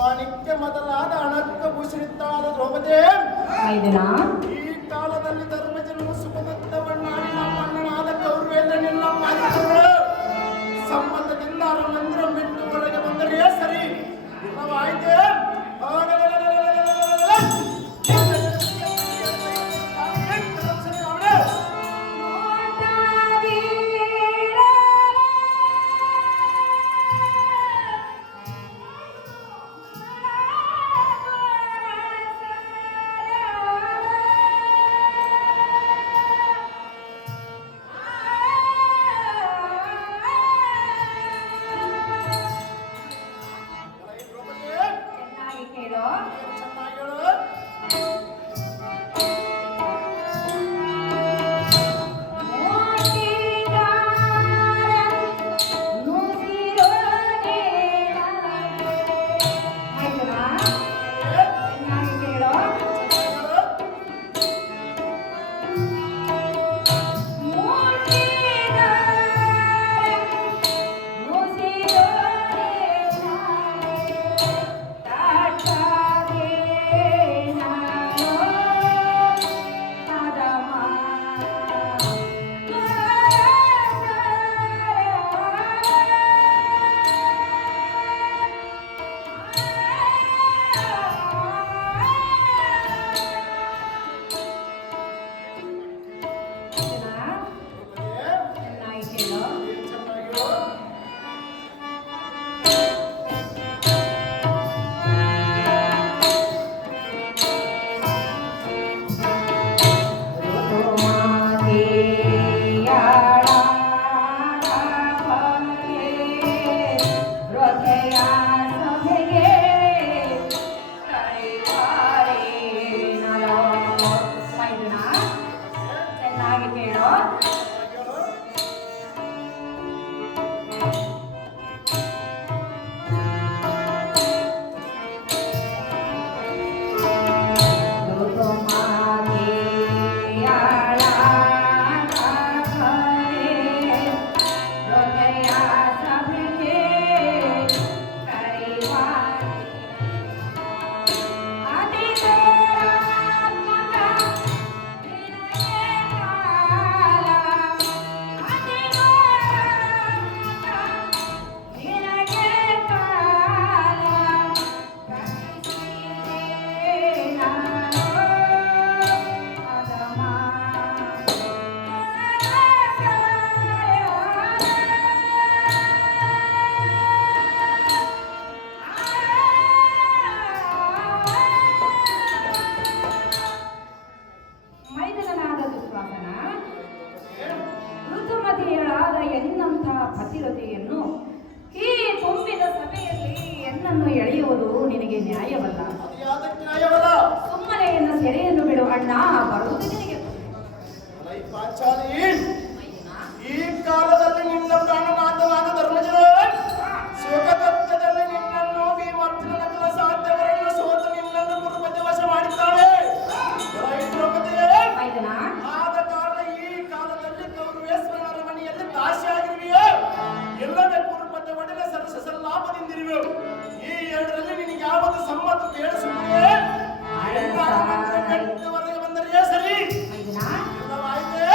ಮಾಣಿಕ್ಯ ಮೊದಲಾದ ಅಣಕ್ಕ ಭೂಷಣಿತಳಾದ ದ್ರೌಪದಿ ಈ ಕಾಲದಲ್ಲಿ ಧರ್ಮಜನರು ಸುಖದತ್ತವನ್ನಾಡಿ ನಮ್ಮಣ್ಣನಾದ ಕೌರವೆಲ್ಲ ನಿನ್ನ ಮಾತುಗಳು ಸಂಬಂಧದಿಂದ ಮಂದಿರ ಬಿಟ್ಟು ಹೊರಗೆ ಬಂದರೆ ಸರಿ ಇಲ್ಲವಾಯ್ತೆ ಎನ್ನಂತಹ ಪತಿರತೆಯನ್ನು ಈ ತುಂಬಿದ ಸಭೆಯಲ್ಲಿ ಎನ್ನನ್ನು ಎಳೆಯುವುದು ನಿನಗೆ ನ್ಯಾಯವಲ್ಲ. ಸುಮ್ಮನೆ ಎನ್ನ ಸೆರೆಯನ್ನು ಬಿಡು ಅಣ್ಣ, ಬರುವುದು ನಿನಗೆ. ಈ ಕಾಲದಲ್ಲಿ ನಿನ್ನ ಪ್ರಾಣನಾಥನಾದ ಧರ್ಮಜನ ಸುಖದತ್ತದಲ್ಲಿ ನಿನ್ನನ್ನು ಭೀಮರ್ಜುನನ ಸಾಧ್ಯವರೆಲ್ಲ ಸೋತು ನಿನ್ನನ್ನು ಗುರುಪತಿ ವಶ ಮಾಡಿದ್ದಾಳೆ. ಆದ ಕಾರಣ ಈ ಕಾಲದಲ್ಲಿ ಕೌರವೇಶ್ವರನ ಮನೆಯಲ್ಲಿ ದಾಸಿಯಾಗಿರುವೆಯೋ ಇಲ್ಲದೆ ಗುರುಪತಿ ಒಡನೆ ಸರಸ ಸಲಾಪದಿಂದಿರುವೆಯೋ. ಈ ಎರಡರಲ್ಲಿ ನಿನಗೆ ಯಾವುದು ಸಮ್ಮತ ಕೇಳಿಸುತ್ತೇ ಹೊರಗೆ ಬಂದರೆ ಸರಿ. ಇಲ್ಲವಾಯ್ತೆ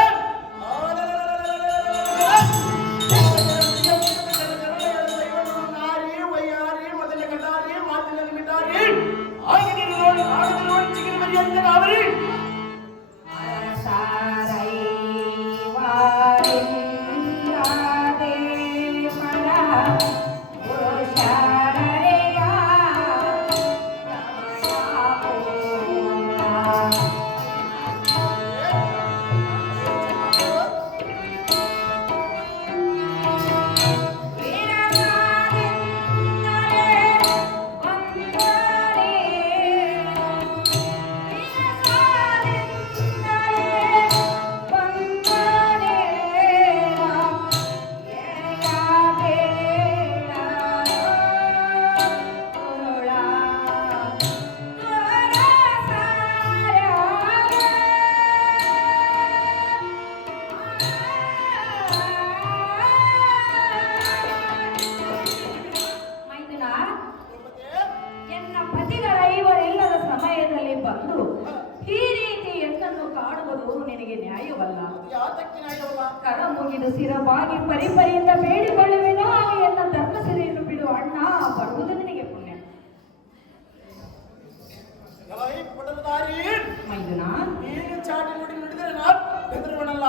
ಯಾತಕ್ಕೆ ನ್ಯಾಯವಲ್ಲ? ಕರ ಮುಗಿದು ಸಿರವಾಗಿ ಪರಿಪರಿಯಿಂದ ಬೇಡಿಕೊಳ್ಳುವೆನೋ ಆಗ ಎನ್ನ ಧರ್ಮ ಸಿರೆಯನ್ನು ಬಿಡು ಅಣ್ಣ, ಬರುವುದು ನಿನಗೆ ಪುಣ್ಯ. ಎಲೈ ಪಟಲಧಾರಿ, ಮೈದುನ, ನೀನು ಚಾಟಿ ನುಡಿದರೆ ನಾನು ಹೆದರುವನಲ್ಲ.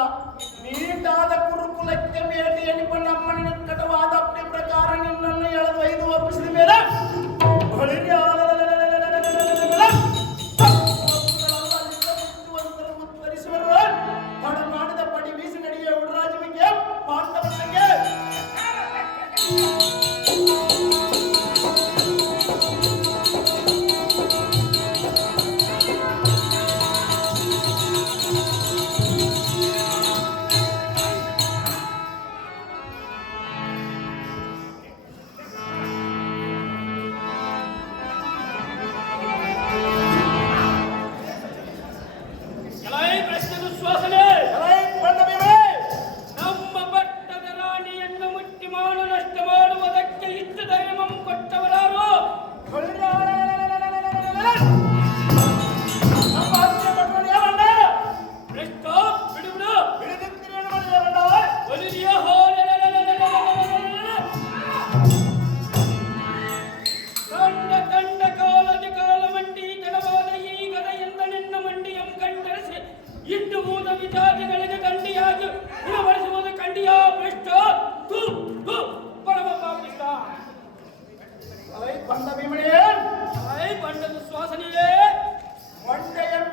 ನೀಟಾದ ಕುರುಕುಲಕ್ಕೆ ಭೇಟಿ ಎನಿಪ ನಮ್ಮನಿನ ಕಟವಾದ ಅಪ್ಪೆ ಪ್ರಕಾರ ನಿನ್ನನ್ನು ಎಳೆದು 5 ವರ್ಷದ ಮೇಲೆ ಉತ್ತರಿಸುವರು. ತಡ ಮಾಡಿದ ಪಡಿ ಬೀಸಿ ನಡೆಯ ಉಡರಾಜನಿಗೆ ಪಾಂಡವನಿಗೆ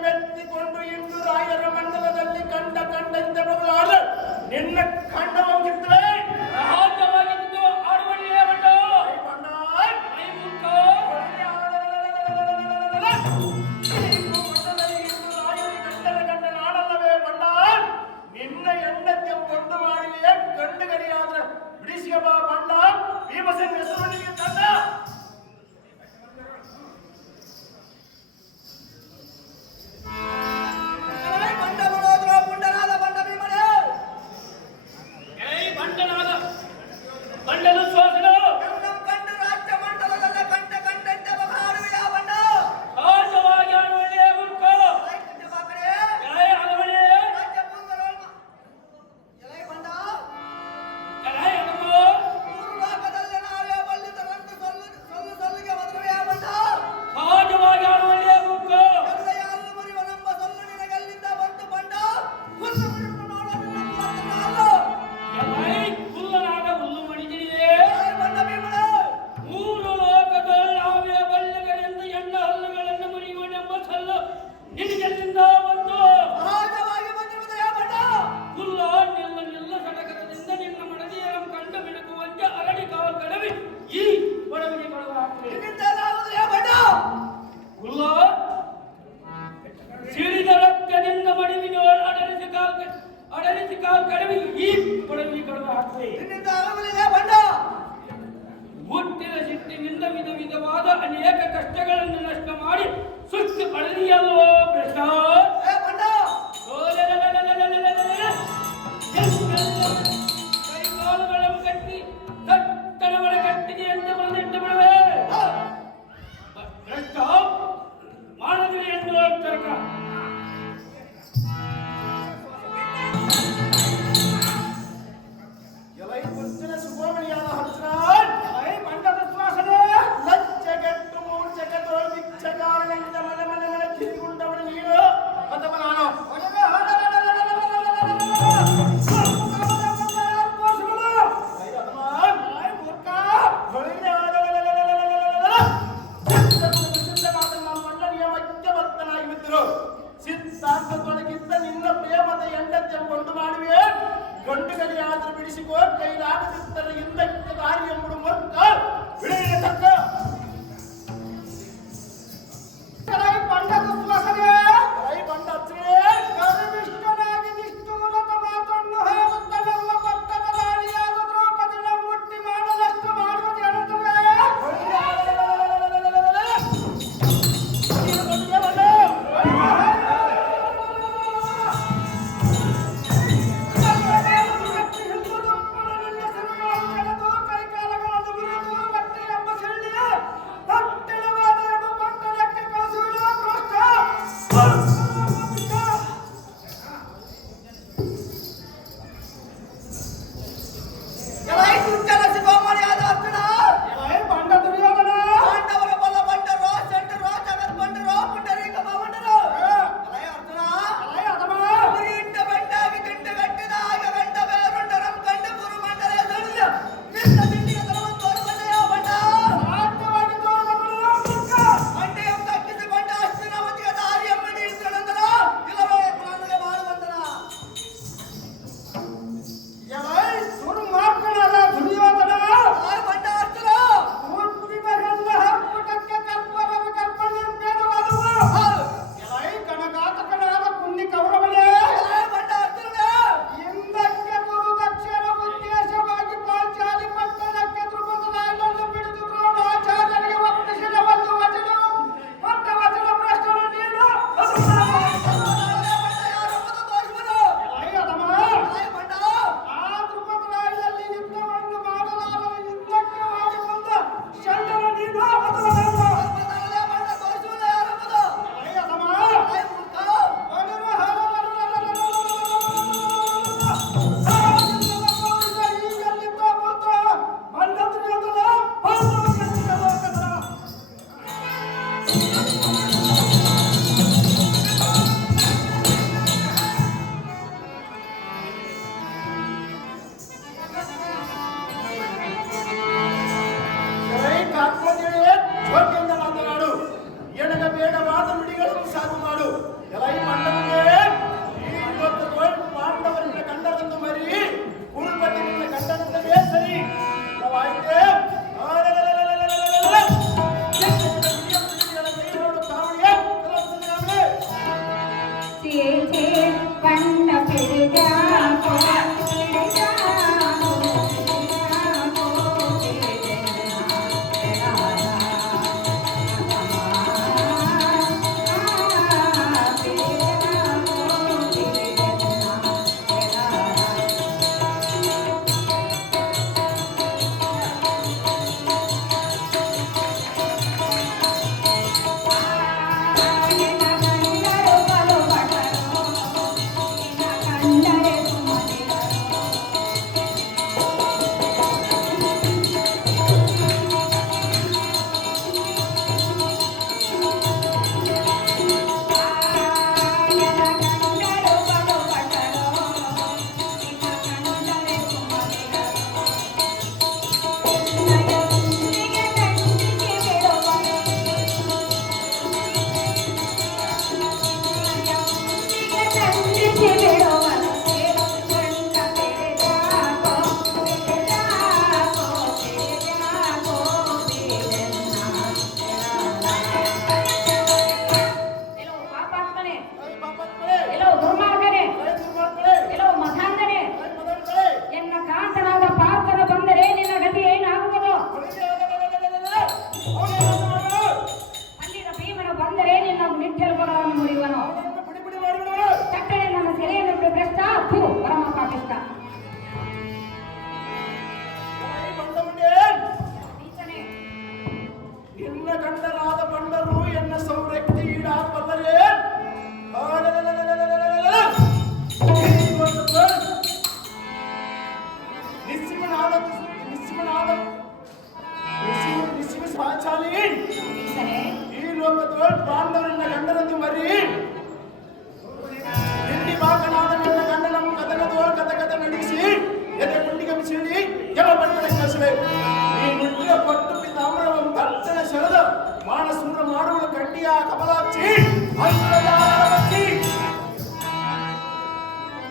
ಮೆತ್ತಿಕೊಂಡು ಇಂದು ರಾಯರ ಮಂಡಲದಲ್ಲಿ ಕಂಡ ನಿನ್ನ ಕಂಡ ಹೋಗಿದ್ವೆ ನಿನ್ನ ಹೆಂಡತಿ ಕೊಂಡು ಮಾಡಲಿಯೇ ಗಂಡು ಗಡಿಯಾದ್ರೆ ಬಿಡಿಸಿಗೆ ಬಾ ಬಂಡ ಭೀಮಸೇನ ಹೆಸರಿಗೆ ತಂದ ಹುಟ್ಟಿದ ಸಿಟ್ಟಿನಿಂದ ವಿಧ ವಿಧವಾದ ಅನೇಕ ಕಷ್ಟಗಳನ್ನು ನಷ್ಟ ಮಾಡಿ ಸುತ್ತು ಅಡಲಿಯಲ್ಲೋ ಭ್ರಷ್ಟ ಕೈಕಾಲುಗಳನ್ನು ಕಟ್ಟಿ ತಟ್ಟಣಗಳ ಕಟ್ಟಿಗೆ ಅಂತ ಬಂದಿಟ್ಟು ಬಿಡುವೆ ಭ್ರಷ್ಟ ಮಾಡಿದ್ರಿ ಎಂದು ತರ್ಕ ಸುಬ್ರಹ್ಮಣ್ಯನ ಹರ್ಷರಾಜ್ ಮಂಡದ ಶ್ವಾಸನೆ ಲಜ್ಜೆಗೆಟ್ಟು ಮೂರ್ಛೆಗೆಟ್ಟು ಭಿಕ್ಷಗಾರನಿಂದ ಮನೆ ಮನೆ ಮನೆ ಕಿರಿಗುಂಡ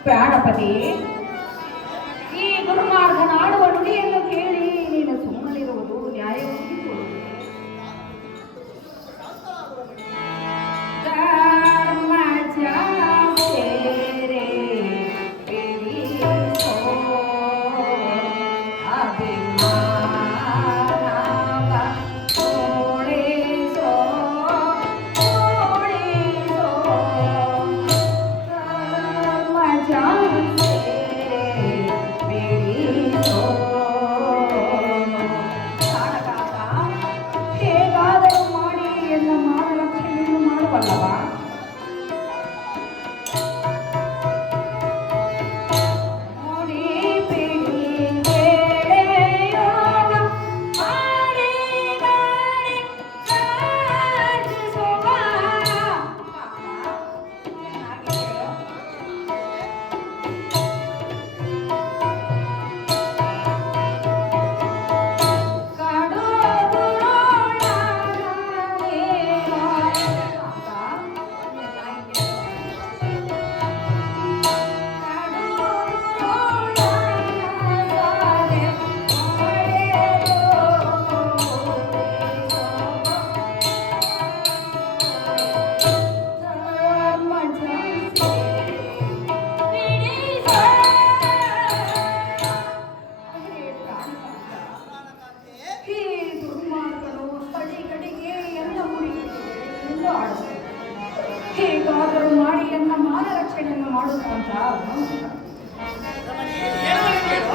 ಪ್ರಾಣಪತಿ, ಈ ದುರ್ಮಾರ್ಗನ ಆಡುವ ನುಡಿಯನ್ನು ಕೇಳಿ ನೀನು ಸುಮ್ಮನಿರುವುದು ನ್ಯಾಯವಾಗಿ ಹೇಗಾದರೂ ಮಾಡಿ ಎನ್ನ ಮಾನ ರಕ್ಷಣೆಯನ್ನು ಮಾಡುತ್ತಂತ ರಮಣಿ, ಹೇಳುವನು ಕೇಳು.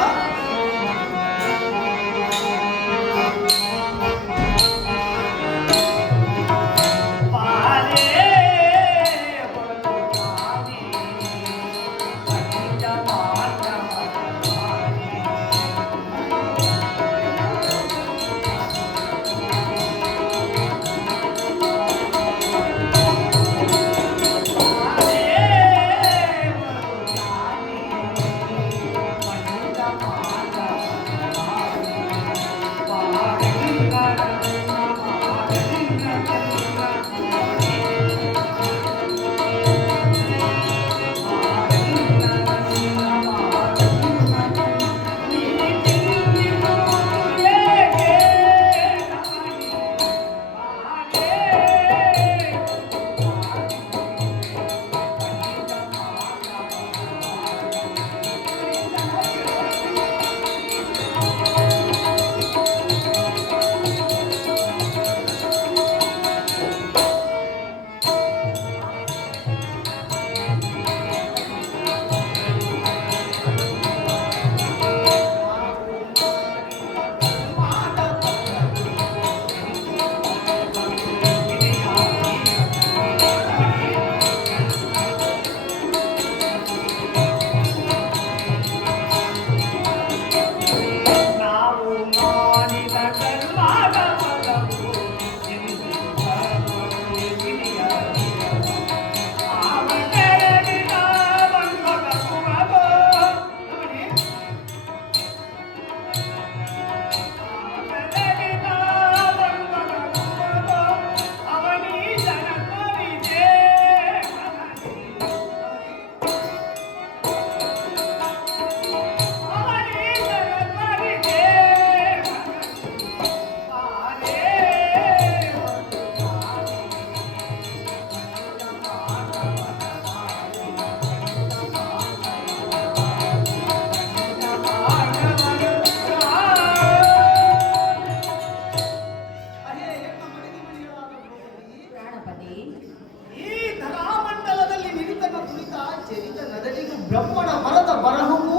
ಬ್ರಹ್ಮಣ ಮರದ ಬರಹವು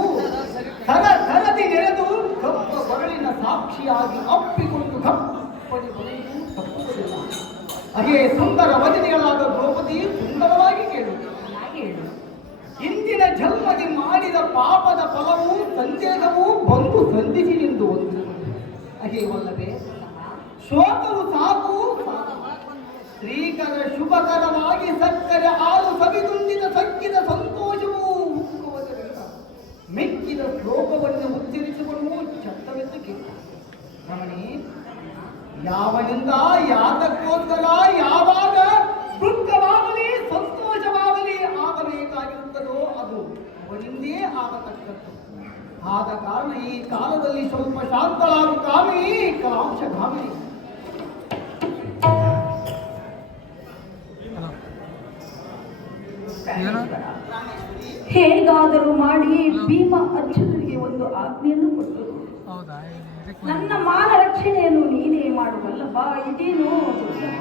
ಥರ ಥರದಿ ನೆರೆದು ಕಪ್ಪ ಬರಳಿನ ಸಾಕ್ಷಿಯಾಗಿ ಅಪ್ಪಿಕೊಂಡು ಕಪ್ಪನೆ ಬರೆಯುವುದು ತಪ್ಪುವುದಿಲ್ಲ. ಹಾಗೆ ಸುಂದರ ವಚನೆಗಳಾದ ದ್ರೌಪದಿ ಸುಂದರವಾಗಿ ಕೇಳು. ಇಂದಿನ ಜನ್ಮದಿ ಮಾಡಿದ ಪಾಪದ ಫಲವು ಸಂದೇಹವು ಬಂದು ಸಂಧಿಸಿ ಎಂದು ಒಂದು ಹಾಗೆವಲ್ಲವೇ ಶೋಕವು ಸಾಕು ಶ್ರೀಕರ ಶುಭಕರವಾಗಿ ಸಕ್ಕರೆ ಹಾಲು ಸವಿದುಂಡಿದ ಸಕ್ಕಿದ ಸಂತೋಷವೂ ಉಕ್ಕುವುದರಿಂದ ಮೆಕ್ಕಿದ ಶ್ಲೋಕವನ್ನು ಉಚ್ಚರಿಸಿಕೊಂಡು ಚಟ್ಟವೆಂದು ಕೇಳ. ರಮಣಿ, ಯಾವನಿಂದ ಯಾತಕ್ಕೋಸ್ಕರ ಯಾವಾಗ ದುಃಖವಾಗಲಿ ಸಂತೋಷವಾಗಲಿ ಆಗಬೇಕಾಗಿರುತ್ತದೋ ಅದು ಅವನಿಂದೇ ಆಗತಕ್ಕದ್ದು. ಆದ ಕಾರಣ ಈ ಕಾಲದಲ್ಲಿ ಸ್ವಲ್ಪ ಶಾಂತಳಾದ ಕಾಮಿನಿ ಕಲಾಂಶ ಕಾಮಿನಿ. ಹೇಗಾದರೂ ಮಾಡಿ ಭೀಮ ಅರ್ಜುನನಿಗೆ ಒಂದು ಆಜ್ಞೆಯನ್ನು ಕೊಟ್ಟರು. ನನ್ನ ಮಾನ ರಕ್ಷಣೆಯನ್ನು ನೀನೇ ಮಾಡುವಲ್ಲಪ್ಪ, ಇದೇನು ದುರ್ಲಭ.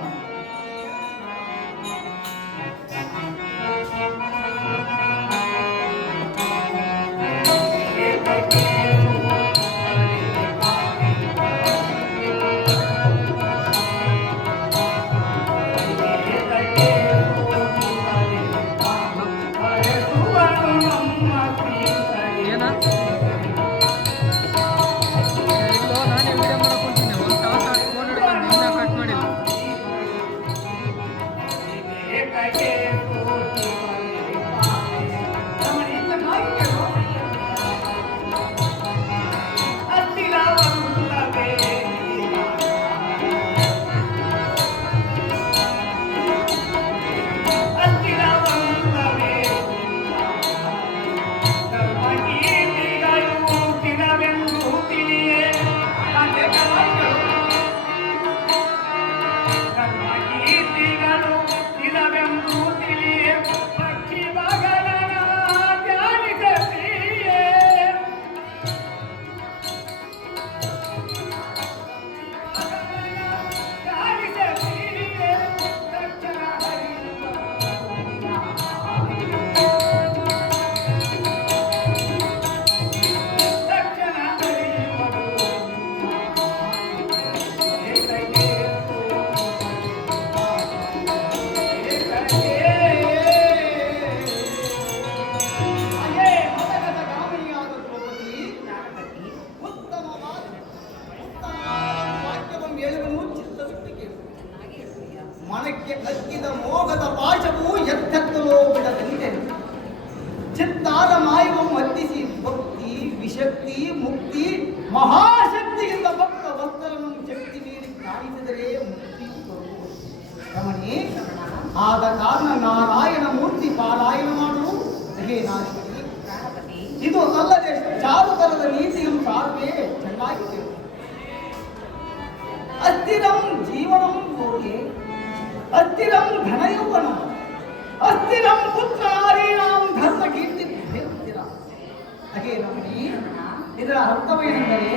ಪಾಶಕ್ಕೆ ಕಕ್ಕಿದ ಮೋಹದ ಪಾಶವು ಎತ್ತೆತ್ತಲೋ ಬಿಡದಂತೆ ಚಿತ್ತಾರ ಮಾಯವು ಮತ್ತಿಸಿ ಭಕ್ತಿ ವಿಶಕ್ತಿ ಮುಕ್ತಿ ಮಹಾಶಕ್ತಿಯಿಂದ ಭಕ್ತ ಭಕ್ತರನ್ನು ಶಕ್ತಿ ಮೀರಿ ಕಾಣಿಸಿದರೆ ಮುಕ್ತಿಯು ಬರುವುದು. ರಮಣಿ, ಆದ ಕಾರಣ ನಾರಾಯಣ ಮೂರ್ತಿ ಪಾರಾಯಣ ಮಾಡು ನಾಶಿ. ಇದು ಅಲ್ಲದೆ ಚಾರುತರದ ನೀತಿಯು ಸಾರುವೆ ಚೆನ್ನಾಗಿದೆ. ಅಸ್ಥಿರಂ ಜೀವನಂ ಯೋಗೆ ಅಸ್ಥಿರಂ ಧನಯೌವನ ಅಸ್ಥಿರಂ ಪುತ್ರ ನಾರೀಣಾಂ ಧರ್ಮ ಕೀರ್ತಿ ಸ್ಥಿರ. ಹಾಗೆ ರಮಣಿ, ಇದರ ಅರ್ಥವೇನೆಂದರೆ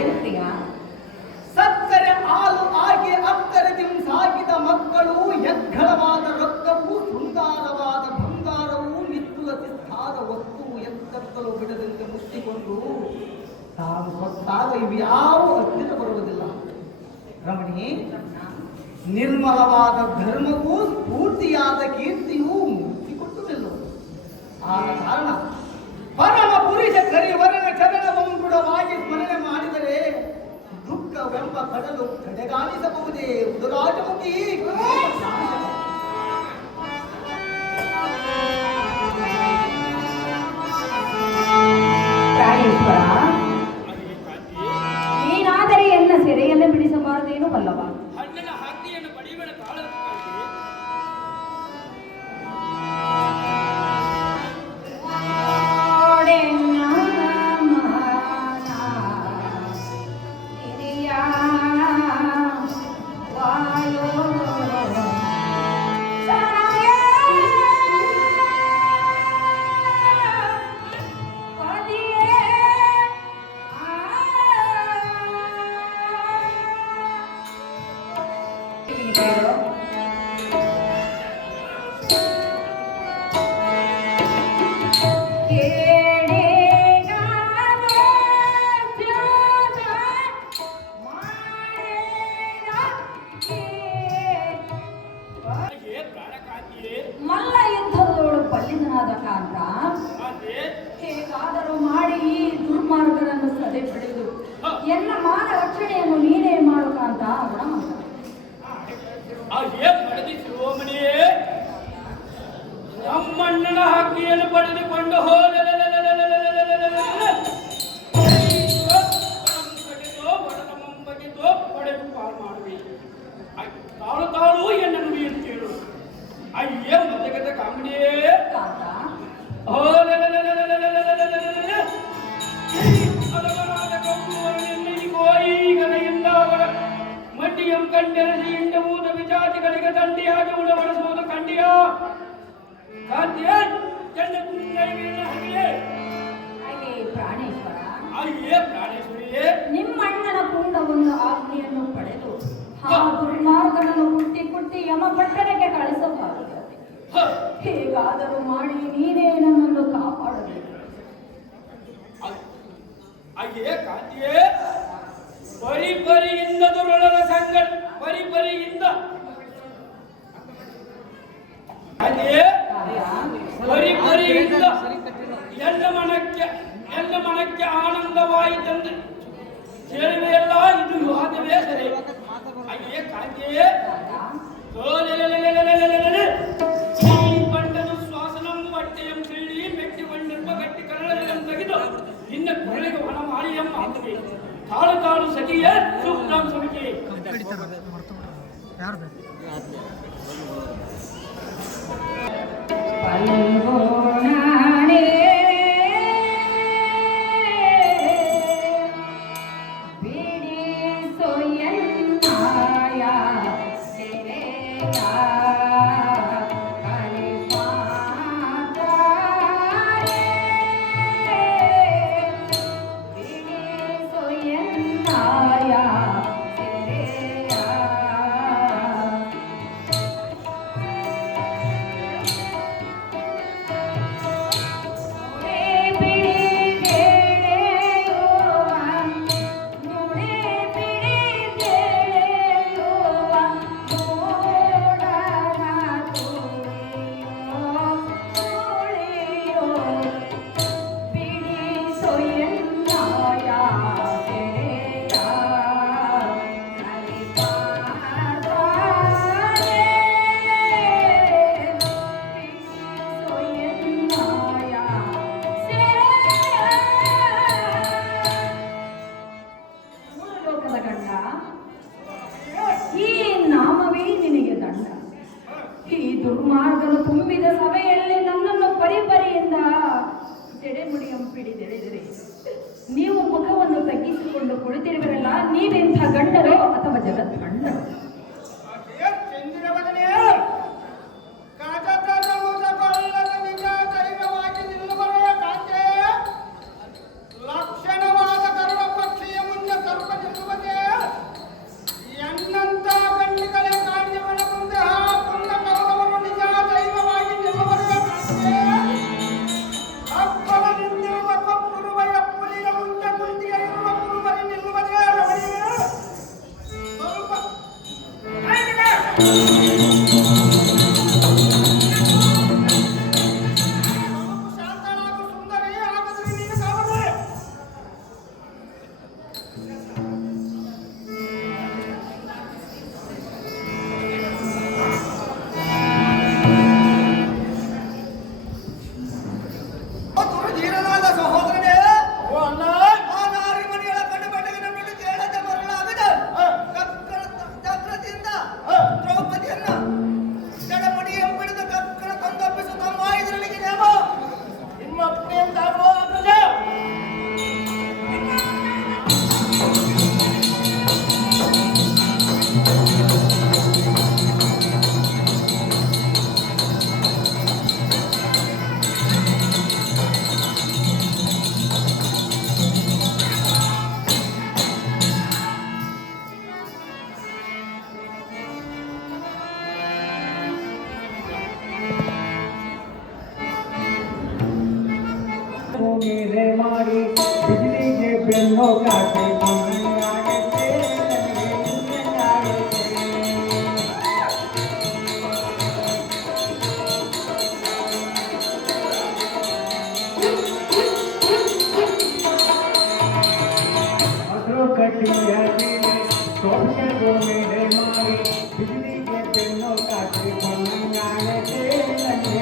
ಸಕ್ಕರೆ ಹಾಲು ಹಾಗೆ ಅಕ್ಕರೆಗೆ ಸಾಕಿದ ಮಕ್ಕಳು ಎಗ್ಗಳವಾದ ರಕ್ತವು ಸುಂದರವಾದ ಬಂಗಾರವು ನಿತ್ತುಲ ಸಿದ್ಧಾದ ವಸ್ತುವು ಎತ್ತಲು ಬಿಡದಂತೆ ಮುಚ್ಚಿಕೊಂಡು ತಾವು ಕೊಟ್ಟಾಗ ಇವ್ಯಾವ ಅಸ್ಥಿರ ಬರುವುದಿಲ್ಲ. ರಮಣಿ, ನಿರ್ಮಲವಾದ ಧರ್ಮವು ಸ್ಫೂರ್ತಿಯಾದ ಕೀರ್ತಿಯು ಮುಚ್ಚಿಕೊಟ್ಟು ನಿಲ್ಲುವುದು. ಆದ ಕಾರಣ ಪರಮ ಪುರುಷ ಕರಿವರನ ಚರಣವಂಗುಡವಾಗಿ ಸ್ಮರಣೆ ಮಾಡಿದರೆ ದುಃಖವೆಂಬ ಕಡಲು ಕಡೆಗಾಣಿಸಬಹುದೇ ಉದುರಾಜಮುಖಿ. ಪ್ರಾಣೇಶ್ವರ, ನೀನಾದರೆ ಎನ್ನ ಸೆರೆಯಲ್ಲೇ ಬಿಡಿಸಬಾರದೇನು ಬಲ್ಲವ? ಹಣ್ಣಿನ ಹಾಕಿಯನ್ನು ಪಡೆಯುವ ಕಾಲದ ಮಲ್ಲ ಯುದ್ಧದೋಳು ಪಲ್ಲಿದನಾದ ಕಾಂತ ಹೇಗಾದರೂ ಮಾಡಿ ಈ ದುರ್ಮಾರ್ಗರನ್ನು ಸದೆ ಪಡೆದು ಎನ್ನ ಮಾನ ರಕ್ಷಣೆಯನ್ನು ನೀನೇ ಮಾಡು ಕಾಂತ. ಶಿರೋಮಣಿಯೇ ನಮ್ಮಣ್ಣನ ಹಕ್ಕಿಯನ್ನು ಪಡೆದುಕೊಂಡು ಹೋದ ಪಡೆದು ಪಾಲು ಮಾಡುವೆ. ತಾಳು ತಾಳು ಎನ್ನ ನುಡಿಯನ್ನು ಕೇಳು. ಅಯ್ಯ ಮದಗದ ಕಾಮಿಡಿಯೇ ಈಗಲೆಯಿಂದ ಅವರ ಮಡ್ಡಿಯಂ ಕಂಡೆರಸಿ ಎಂಡಮೂದ ವಿಜಾತಿಗಳಿಗೆ ದಂಡಿಯಾಗಿ ಉಳಬಡಿಸುವುದು ಕಂಡಿಯ ಕಾಂತಿಯ ಚೆಂಡ ಹಾಗೆಯೇ. ಪ್ರಾಣೇಶ್ವರ, ಅಯ್ಯೇ ಪ್ರಾಣೇಶ್ವರಿಯೇ, ನಿಮ್ಮಣ್ಣನ ಪೂರ್ಣವನ್ನು ಆಜ್ಞೆಯನ್ನು ಪಡೆದು ಆ ದುರ್ಮಾರ್ಗನನ್ನು ಕುಟ್ಟಿ ಯಮಪಟ್ಟಣಕ್ಕೆ ಕಳಿಸಬಾರದು. ಹೇಗಾದರೂ ಮಾಡಿ ನೀನೇ ನನ್ನನ್ನು ಕಾಪಾಡಬೇಕು. ಅಯ್ಯೇ ಕಾಂತಿಯೇ, ಪರಿಪರಿಯಿಂದ ದುರುಳನ ಸಂಗಡ ಪರಿಪರಿಯಿಂದ ಅದೇ ಪರಿಪರಿಯಿಂದ ಎಲ್ಲ ಮನಕ್ಕೆ ಆನಂದವಾಯಿತೆಂದು ಕೇಳುವೆಯಲ್ಲ. ಇದು ವಿವಾದವೇ ಸರಿ. ಅಯ್ಯೇ ಕಾಂತಿಯೇ, ಬಂಡನು ಶ್ವಾಸನಂ ಹೊಟ್ಟೆಯಂ ಸಿಳ್ಳಿ ಮೆಟ್ಟಿಕೊಂಡಿರುವ ಗಟ್ಟಿ ಕರಳನ್ನು ತೆಗೆದು ನಿನ್ನ ಕೊರಳಿಗೆ ಹೊಣ ಮಾಡಿಯಂ ಆತವೆ ತಾಳು ತಾಳು ಸಖಿಯೇ ಸೂಕ್ತಾಂ ಸಮಿತಿ. ಈ ನಾಮವೇ ನಿನಗೆ ದಂಡ. ಈ ದುರ್ಮಾರ್ಗರು ತುಂಬಿದ ಸಭೆಯಲ್ಲಿ ನನ್ನನ್ನು ಪರಿಪರಿಯಿಂದ ಜಡೆಮುಡಿಯಂಪಿಡಿದೆಳೆದರೆ ನೀವು ಮುಖವನ್ನು ತಗ್ಗಿಸಿಕೊಂಡು ಕುಳಿತಿರುವಿರಲ್ಲ, ನೀವೆಂಥ ಗಂಡರೋ ಅಥವಾ ಜಗತ್ ಗಂಡರೋ? ಲಕ್ಷಣವಾದ ಕರುಣ ಪಕ್ಷಿಯ ಮುಂದೆ ಸರ್ಪ ನಿಲ್ಲುವುದೇ ಎನ್ನಂತ ಗಂಡಿಗಳೇ ಕಾಣ್ಯವನ ಮುಂದೆ ಹಾಕುಂಡ ಕರುಣವನ್ನು ನಿಜ ದೈವವಾಗಿ ನಿಲ್ಲುವುದೇ ಅಪ್ಪನ ನಿಂತಿರುವ ಕಪ್ಪುರುವೆಯ ಪುಲಿಯ ಮುಂದೆ ಕುಂದಿಗೆ ಇರುವ ಕುರುಬರಿ ನಿಲ್ಲುವುದೇ ರಮಣಿಯೇ ಸ್ವಲ್ಪ ಶಾಂತನಾಗು ಸುಂದರಿ, ಹಾಗಾದರೆ ನೀನು ಕಾವಲೆ. ಧೀರನಾದ ಸಹೋದರನೇ, ಓ ಅಣ್ಣ, ಆ ನಾರಿ ಮನೆಯ ಕಣ್ಣು ಬೆಟ್ಟಗಿನ ಬಿಟ್ಟು ಕೇಳದೆ ಮರಳಾಗದ ಚಕ್ರದಿಂದ ದ್ರೌಪದಿಯನ್ನ ಜಡಮುಡಿಯ ಬಿಡಿದ ಕಕ್ಕಳ ತಂದೊಪ್ಪಿಸು ತಮ್ಮ ಇದರಲ್ಲಿಗೆ ನೇಮ. ನಿಮ್ಮ ಅಪ್ಪನೆಂತಾಗುವ ಅಗ್ರಜ. ಮೇಲೆ ಮಾಡಿ ಬಿಸಿಲಿಗೆ ಬೆನ್ನು ಕಾಟಿ ಮಣ್ಣಾಗತ್ತೆ, ನನಗೆ ಹಸಿರು ಕಟ್ಟಿಯ ಸೋಷರು ಮೇಲೆ ಮಾಡಿ ಬಿಸಿಲಿಗೆ ಬೆನ್ನು ಕಾಟಿ ಮಣ್ಣಾಗತ್ತೆ, ನನಗೆ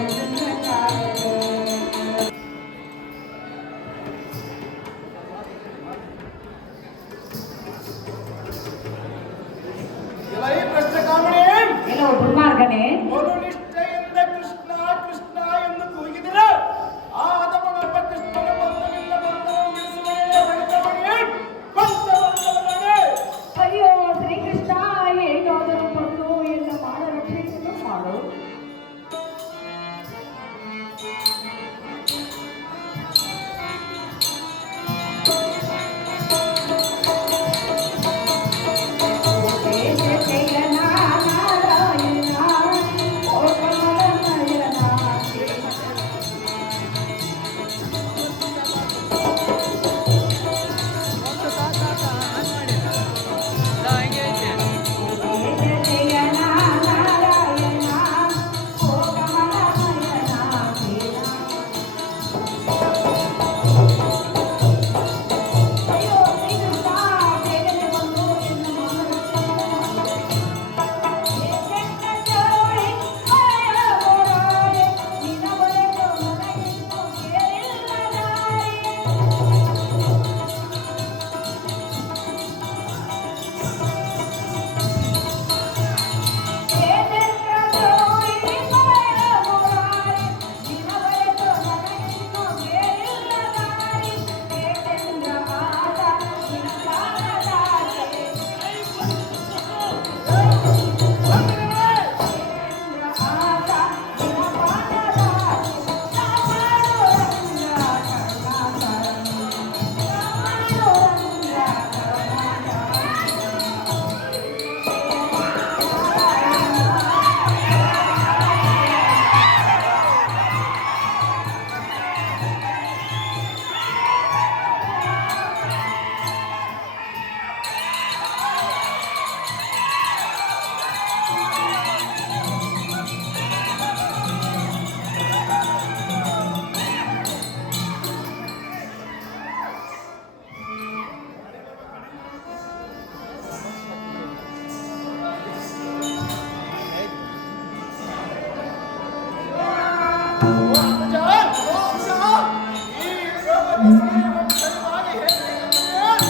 ಎಲೈ ಭ್ರಷ್ಟಕಾಮಣಿ, ಕೆಲವು ದುರ್ಮಾರ್ಗನೇ, ಒಂದು ನಿಷ್ಠೆಯಿಂದ ಕೃಷ್ಣ ಕೃಷ್ಣ ಎಂದು ಕೂಗಿದರೆ ಆ ಹದಮನೊಬ್ಬ ಕೃಷ್ಣನ ಬಂಧವಿಲ್ಲ ಬಂಧನ ಉಳಿಸುವನೇ ಬಳಿತವನೇ ಕೊಂಚವಲ್ಲವನೇ. ಅಯ್ಯೋ ಶ್ರೀಕೃಷ್ಣ, ಹೇಗಾದರೂ ಬಂದು ಎನ್ನ ಮಾನ ರಕ್ಷಣೆಯನ್ನು ಮಾಡು.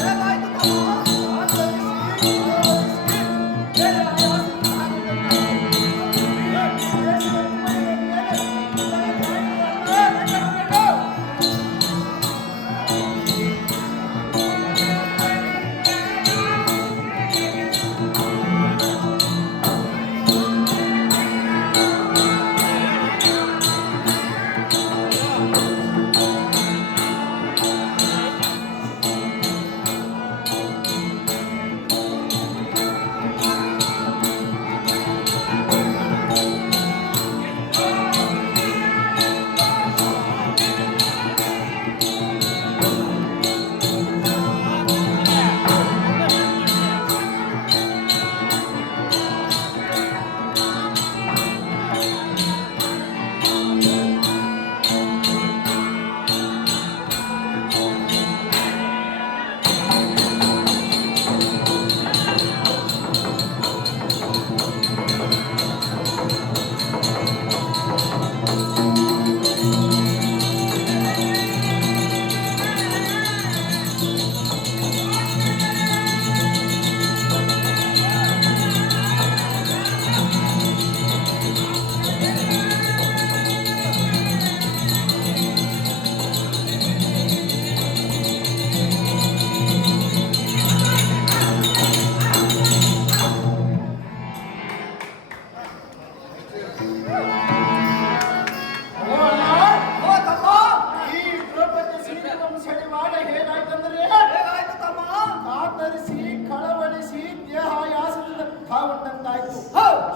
ಹೇಗಾಯ್ತು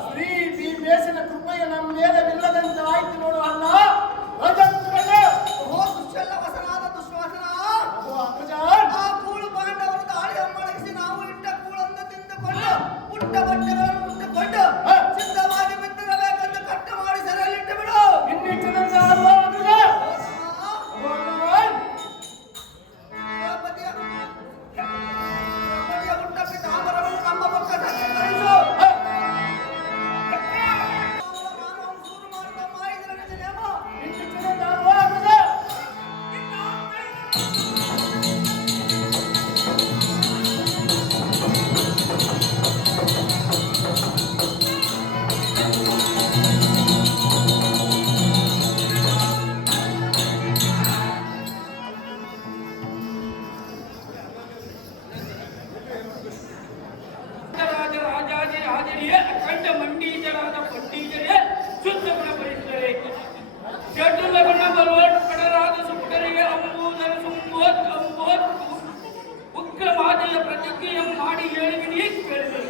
ಶ್ರೀ ಭೀಮೇಶನ ಕೃಪೆಯ ನಮ್ಮ ಮೇಲೆ ನಿಲ್ಲದಂತೆ ಆಯ್ತು ನೋಡು ಅಣ್ಣ. ರಜಂತ್ರನೇ ಓ ದುಶ್ಯಲ್ಲವಸನಾದ ದುಶ್ವಾಸನ, ಅದು ಅಗ್ರಜ. ಆ ಕೂಳು ಪಾಂಡವರು ದಾಳಿಯನ್ನು ಮಡಗಿಸಿ ನಾವು ಇಟ್ಟ ಕೂಳನ್ನು ತಿಂದುಕೊಂಡು ಪುಟ್ಟ ಬಟ್ಟೆಗಳನ್ನು ಉಟ್ಟುಕೊಂಡು ಸಿದ್ಧವಾಗಿ ಬಿದ್ದಿರಬೇಕೆಂದು ಕಟ್ಟ ಮಾಡಿ ಸೆರೆಯಲ್ಲಿಟ್ಟು ಬಿಡು. ಇನ್ನಿಟ್ಟಿನಂತೆ ಆಡುವ ಅಗ್ರಜ. ದ್ರೌಪದಿಯ ಹುಟ್ಟಪ್ಪಿದ್ದ ಆಭರಣವನ್ನು ನಮ್ಮ ಪಕ್ಕದಲ್ಲಿ ಕಳಿಸು. ನಾನು ಶುರು ಮಾಡಿದ ಮಾಯಿದರೆ ನಿಜನೇಮೋ? ಇನ್ನಿಟ್ಟಿನಂತೆ ಆಡುವ ಅಗ್ರಜ. ರಾಜಾದಿ ರಾಜರಿಯೇ ಅಖಂಡ ಮಂಡೀಜರಾದ ಪಂಡೀಜರೇ ಶುದ್ಧ ಗುಣಪಡಿಸಿದರೆ ಚಟುಲ ಗುಣ ಬಲವತ್ಪಡರಾದ ಸುಪ್ಪರಿಗೆ ಅಂಬೂದರ ಸುಂಬೋತ್ ಅಂಬೋತ್ ಉಗ್ರವಾದಿಯ ಪ್ರತಿಜ್ಞೆಯ ಮಾಡಿ ಹೇಳಿಬಿಡಿ ಕೇಳಿದರು.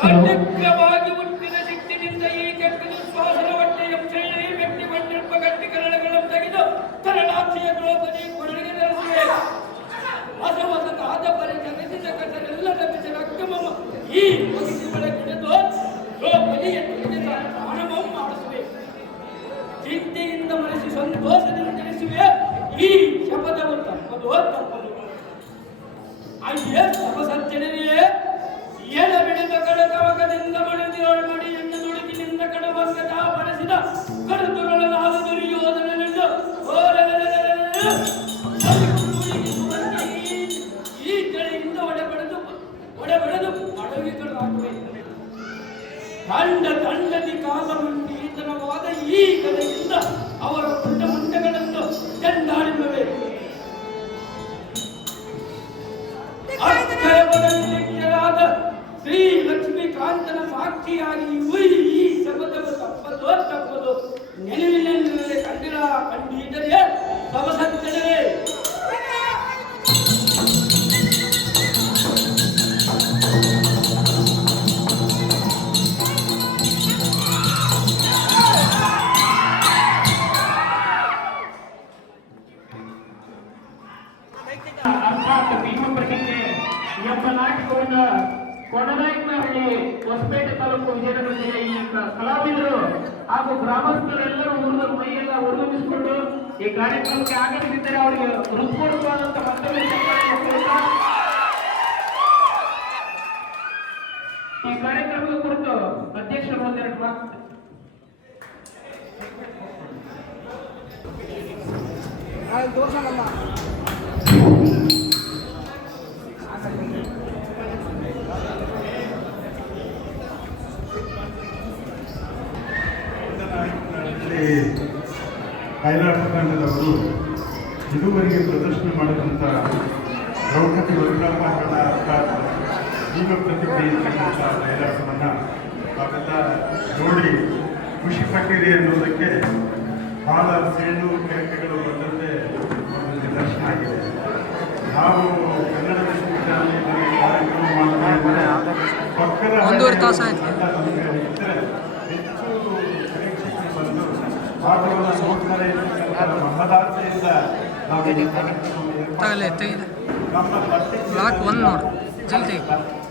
ಕರ್ಣಕ್ರವಾಗಿ ಹುಟ್ಟಿದ ಸಿಟ್ಟಿನಿಂದ ಈ ಕೆಟ್ಟ ಶ್ವಾಸನ ಹೊಟ್ಟೆಯ ಚಳಿ ವ್ಯಕ್ತಿ ಬಂಡಿರುವ ಗಟ್ಟಿ ಕರಳುಗಳನ್ನು ತೆಗೆದು ತರಳಾಕ್ಷಿಯ ದ್ರೌಪದಿ ಕೊರಳಿಗೆ ಧರಿಸಿವೆ. ಹೊಸ ಪರಿ ಜಗತ್ತಿನ ಕಥರೆಲ್ಲರ ಬಿಸಿ ರಕ್ತಮಮ ಈ ಮುಗಿಸಿ ಬೆಳಕಿಡಿದು ದ್ರೌಪದಿಯ ತಿಳಿದ ಪ್ರಾಣವಂ ಮಾಡಿಸುವೆ. ಚಿಂತೆಯಿಂದ ಮನಸ್ಸು ಸಂತೋಷದಿಂದ ತಿಳಿಸುವೆ. ಈ ಶಪಥವು ತಪ್ಪದು ತಪ್ಪದು. ಅಯ್ಯ ತಪಸಜ್ಜನರಿಯೇ, ಎಡ ಬಿಡಿದ ಕಡಕವಕದಿಂದ ಮಡಿದಿರೋಳು ಮಡಿಯನ್ನು ದುಡುಕಿನಿಂದ ಕಡವಂಗದ ಬಳಸಿದ ಕಡುತುರಳನಾದ ದುರ್ಯೋಧನನೆಂದು ಈ ಕಡೆಯಿಂದ ಒಡೆಬೆಳೆದು ಅಡವಿಗಳಾಗುವೆ. ತಂಡದಿ ಕಾಲಮಂಡೀತನವಾದ ಈ ಕಡೆಯಿಂದ ಅವರ ಪುಟ್ಟ ಮುಂಡಗಳನ್ನು ಚೆಂಡಾಡಿರುವೆ. ಅಕ್ಷಯಪದರಾದ ಶ್ರೀ ಲಕ್ಷ್ಮೀಕಾಂತನ ಸಾಕ್ಷಿಯಾಗಿ ಈ ಶಪಥವು ತಪ್ಪದು ನೆನವಿನಲ್ಲಿ ಕಂಡಿದ್ದರೆ ತಪಸಜ್ಜನರೇ. ಅರ್ಥಾತ್ ಭೀಮ ಪ್ರತಿಜ್ಞೆ ಎಂಬ ನಾಟಕವನ್ನ ಕೊಡನಾಯಕನಹಳ್ಳಿ ಹೊಸಪೇಟೆ ತಾಲೂಕು ವಿಜಯನಗರ ಜಿಲ್ಲೆಯ ಈ ಕಲಾವಿದರು ಹಾಗೂ ಗ್ರಾಮಸ್ಥರೆಲ್ಲರೂ ಮೈಯೆಲ್ಲ ಉರುಳಿಸಿಕೊಂಡು ಈ ಕಾರ್ಯಕ್ರಮಕ್ಕೆ ಆಗಮಿಸಿದ್ದಾರೆ. ಅವರಿಗೆ ಹೃತ್ಪೂರ್ವಕವಾದಂತಹ ಮತ್ತೊಮ್ಮೆ ಈ ಕಾರ್ಯಕ್ರಮದ ಕುರಿತು ಅಧ್ಯಕ್ಷರು ಒಂದೆರಡು ಮಾತು. ಕೈಲಾಸ ತಂಡದವರು ಇದುವರೆಗೆ ಪ್ರದರ್ಶನ ಮಾಡಿದಂಥ ದ್ರೌಪದಿ ವರ್ಣಾಭರಣ ಅರ್ಥಾತ್ ಜೀವ ಪ್ರತಿಜ್ಞೆ ಇರ್ತಕ್ಕಂಥ ಕೈಲಾಸವನ್ನು ತಾವೆಲ್ಲ ನೋಡಿ ಖುಷಿಪಟ್ಟಿದೆ ಅನ್ನೋದಕ್ಕೆ ಭಾಳ ಸೇಡು ಕೇಳಿಕೆಗಳು ಬಂದಂತೆ ಒಂದು ನಿದರ್ಶನ ಆಗಿದೆ. ನಾವು ಕನ್ನಡ ವಿಶ್ವವಿದ್ಯಾಲಯದಲ್ಲಿ ಕಾರ್ಯಕ್ರಮ ಮಾಡಿದ್ರೆ ಪಕ್ಕದ ನಮಗೆ ಇದ್ದರೆ ಹೆಚ್ಚು ಪ್ರೇಕ್ಷಕರು ಬಂದು ಪಾಠವನ್ನು ನೋಡ್ತಾರೆ ಇರ್ತಕ್ಕಂಥ ಮಹದಾಸೆಯಿಂದ ನಾವು ಈ ಕಾರ್ಯಕ್ರಮವನ್ನು ನಮ್ಮ ಪಟ್ಟಿಗೆ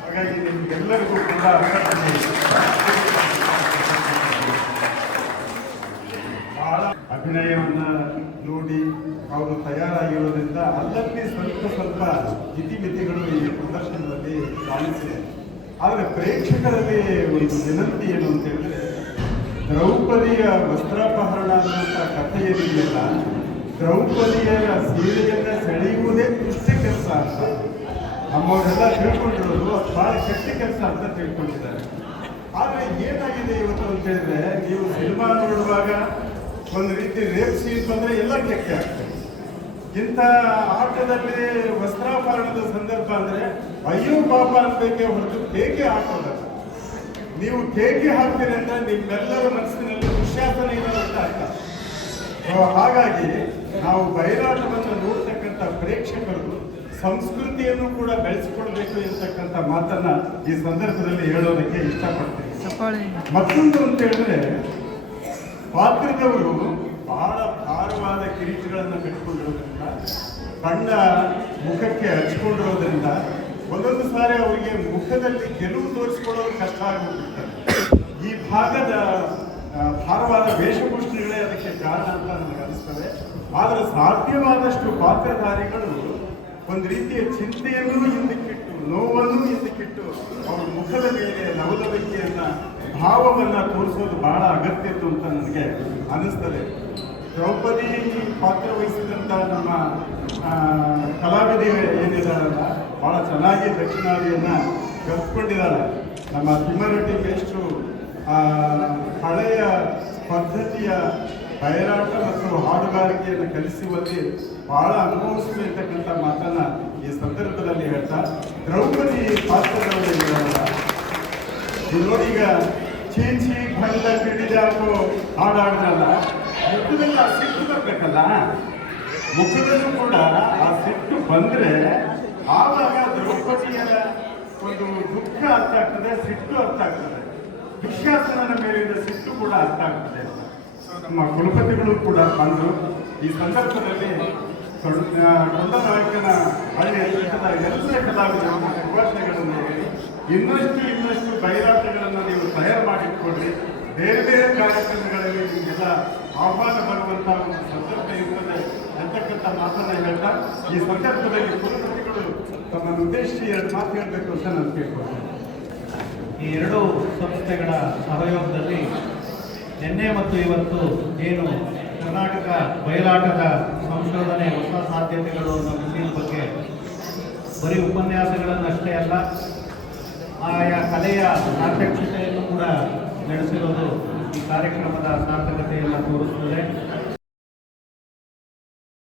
ಹಾಗಾಗಿ ನಿಮಗೆಲ್ಲರಿಗೂ ಕೂಡ ಬಹಳ ಅಭಿನಯವನ್ನ ನೋಡಿ ಅವರು ತಯಾರಾಗಿರೋದ್ರಿಂದ ಅಲ್ಲಲ್ಲಿ ಸ್ವಲ್ಪ ಇತಿಮಿತಿಗಳು ಈ ಪ್ರದರ್ಶನದಲ್ಲಿ ಕಾಣಿಸಿದೆ. ಆದರೆ ಪ್ರೇಕ್ಷಕರಲ್ಲಿ ಒಂದು ವಿನಂತಿ ಏನು ಅಂತ ಹೇಳಿದ್ರೆ, ದ್ರೌಪದಿಯ ವಸ್ತ್ರಾಪಹರಣ ಅನ್ನುವಂಥ ಕಥೆ ಏನಿದೆಯಲ್ಲ, ದ್ರೌಪದಿಯರ ಸೀರೆಯನ್ನ ಸೆಳೆಯುವುದೇ ದುಷ್ಟ ಕೆಲಸ ಅಂತ ನಮ್ಮವರೆಲ್ಲ ತಿಳ್ಕೊಂಡಿರೋದು ಅದು ಬಹಳ ಕೆಟ್ಟ ಕೆಲಸ ಅಂತ ತಿಳ್ಕೊಂಡಿದ್ದಾರೆ. ಆದರೆ ಏನಾಗಿದೆ ಇವತ್ತು ಅಂತ ಹೇಳಿದ್ರೆ, ನೀವು ಸಿನಿಮಾ ನೋಡುವಾಗ ಒಂದು ರೀತಿ ರೇಪ್ ಸೀನ್ ಬಂದರೆ ಎಲ್ಲ ಕೆಟ್ಟ ಆಗ್ತದೆ. ಇಂಥ ಆಟದಲ್ಲಿ ವಸ್ತ್ರಾಪಹರಣದ ಸಂದರ್ಭ ಅಂದರೆ ಅಯ್ಯೋ ಪಾಪ ಅನ್ಬೇಕೆ ಹೊರತು ಕೇಕೆ ಹಾಕೋದಲ್ಲ. ನೀವು ಕೇಕೆ ಹಾಕ್ತೀರಿ ಅಂದರೆ ನಿಮ್ಮೆಲ್ಲರ ಮನಸ್ಸಿನಲ್ಲಿ ದುಶ್ಯಾಸನ ಇರೋದಂತ ಅರ್ಥ. ಹಾಗಾಗಿ ನಾವು ಬಯಲಾಟವನ್ನು ನೋಡ್ತಕ್ಕಂಥ ಪ್ರೇಕ್ಷಕರು ಸಂಸ್ಕೃತಿಯನ್ನು ಕೂಡ ಬೆಳೆಸಿಕೊಳ್ಬೇಕು ಎಂತಕ್ಕಂಥ ಮಾತನ್ನ ಈ ಸಂದರ್ಭದಲ್ಲಿ ಹೇಳೋದಕ್ಕೆ ಇಷ್ಟಪಡ್ತೀನಿ. ಮತ್ತೊಂದು ಅಂತ ಹೇಳಿದ್ರೆ ಪಾತ್ರದವರು ಬಹಳ ಭಾರವಾದ ಕಿರೀಟಗಳನ್ನು ಕಟ್ಟಿಕೊಂಡಿರೋದ್ರಿಂದ ಬಣ್ಣ ಮುಖಕ್ಕೆ ಹಚ್ಕೊಂಡಿರೋದ್ರಿಂದ ಒಂದೊಂದು ಸಾರಿ ಅವರಿಗೆ ಮುಖದಲ್ಲಿ ಗೆಲುವು ತೋರಿಸ್ಕೊಳ್ಳೋದು ಕಷ್ಟ ಆಗಿಬಿಟ್ಟಿರ್ತಾರೆ. ಈ ಭಾಗದ ಭಾರವಾದ ವೇಷಭೂಷಣಗಳೇ ಅದಕ್ಕೆ ಕಾರಣ ಅಂತ ನನಗೆ ಅನಿಸ್ತದೆ. ಆದರೆ ಸಾಧ್ಯವಾದಷ್ಟು ಪಾತ್ರಧಾರಿಗಳು ಒಂದು ರೀತಿಯ ಚಿಂತೆಯನ್ನು ಹಿಂದಕ್ಕಿಟ್ಟು, ನೋವನ್ನು ಹಿಂದಕ್ಕಿಟ್ಟು ಅವರ ಮುಖದ ಮೇಲೆ ಲವಲವಿಕೆಯನ್ನ, ಭಾವವನ್ನ ತೋರಿಸೋದು ಬಹಳ ಅಗತ್ಯತ್ತು ಅಂತ ನನಗೆ ಅನಿಸ್ತದೆ. ದ್ರೌಪದಿ ಪಾತ್ರ ವಹಿಸಿದಂಥ ನಮ್ಮ ಕಲಾವಿದೆ ಏನಿದಾರಲ್ಲ, ಬಹಳ ಚೆನ್ನಾಗಿ ದಕ್ಷಿಣಾದಿಯನ್ನ ಕಲ್ತ್ಕೊಂಡಿದ್ದಾರೆ. ನಮ್ಮ ತಿಮ್ಮರೆಡ್ಡಿ ಮೇಷ್ಟ್ರು ಹಳೆಯ ಪದ್ಧತಿಯ ಬಯಲಾಟ ಮತ್ತು ಹಾಡುಗಾರಿಕೆಯನ್ನು ಕಲಿಸುವಲ್ಲಿ ಬಹಳ ಅನುಭವಿಸಲಿರ್ತಕ್ಕಂಥ ಮಾತನ್ನ ಈ ಸಂದರ್ಭದಲ್ಲಿ ಹೇಳ್ತಾ, ದ್ರೌಪದಿ ಪಾತ್ರದಲ್ಲಿ ನೋಡೀಗ ಚೀಚಿ ಭಂಡ ಕಿಡಿದಾಕೋ ಹಾಡಾಡ್ದಲ್ಲ, ಮುಖದಲ್ಲಿ ಆ ಸಿಟ್ಟು ಬರ್ಬೇಕಲ್ಲ, ಮುಖದಲ್ಲೂ ಕೂಡ ಆ ಸಿಟ್ಟು ಬಂದ್ರೆ ಆವಾಗ ದ್ರೌಪದಿಯರ ಒಂದು ದುಃಖ ಅರ್ಥ ಆಗ್ತದೆ, ಸಿಟ್ಟು ಅರ್ಥ ಆಗ್ತದೆ. ದುಶ್ಯಾಸನನ ಮೇಲಿನ ಸಿಟ್ಟು ಕೂಡ ಅರ್ಥ ಆಗ್ತದೆ. ನಮ್ಮ ಕುಲಪತಿಗಳು ಕೂಡ ಬಂದರು. ಈ ಸಂದರ್ಭದಲ್ಲಿ ಕೊಂಡನಾಯಕನ ಹಳ್ಳಿಯ ಎಲ್ಲ ಕಲಾವಿದರನ್ನು ಶುಭಾಶಯಗಳನ್ನು ಹೇಳಿ, ಇನ್ನಷ್ಟು ಬಯಲಾಟಗಳನ್ನು ನೀವು ತಯಾರು ಮಾಡಿಟ್ಕೊಡ್ರಿ. ಬೇರೆ ಬೇರೆ ಕಾರ್ಯಕ್ರಮಗಳಲ್ಲಿ ನಿಮಗೆಲ್ಲ ಆಹ್ವಾನ ಬರುವಂತಹ ಒಂದು ಸಂದರ್ಭ ಇರ್ತದೆ ಅಂತಕ್ಕಂಥ ಮಾತನ್ನ ಹೇಳ್ತಾ, ಈ ಸಂದರ್ಭದಲ್ಲಿ ಕುಲಪತಿಗಳು ತಮ್ಮನ್ನು ಉದ್ದೇಶಿಸಿ 2 ಮಾತು ಹೇಳಬೇಕು ಅಂತ ನಾನು ಕೇಳ್ಕೊಳ್ತೇನೆ. ಈ ಎರಡೂ ಸಂಸ್ಥೆಗಳ ಸಹಯೋಗದಲ್ಲಿ ನಿನ್ನೆ ಮತ್ತು ಇವತ್ತು ಏನು ಕರ್ನಾಟಕ ಬಯಲಾಟದ ಸಂಶೋಧನೆ ಹೊಸ ಸಾಧ್ಯತೆಗಳು ಅನ್ನೋ ವಿಷಯದ ಬಗ್ಗೆ ಬರೀ ಉಪನ್ಯಾಸಗಳನ್ನಷ್ಟೇ ಅಲ್ಲ, ಆಯಾ ಕಲೆಯ ಪ್ರಾತ್ಯಕ್ಷಿತೆಯನ್ನು ಕೂಡ ನಡೆಸಿರೋದು ಈ ಕಾರ್ಯಕ್ರಮದ ಸಾರ್ಥಕತೆಯನ್ನು ತೋರಿಸುತ್ತದೆ.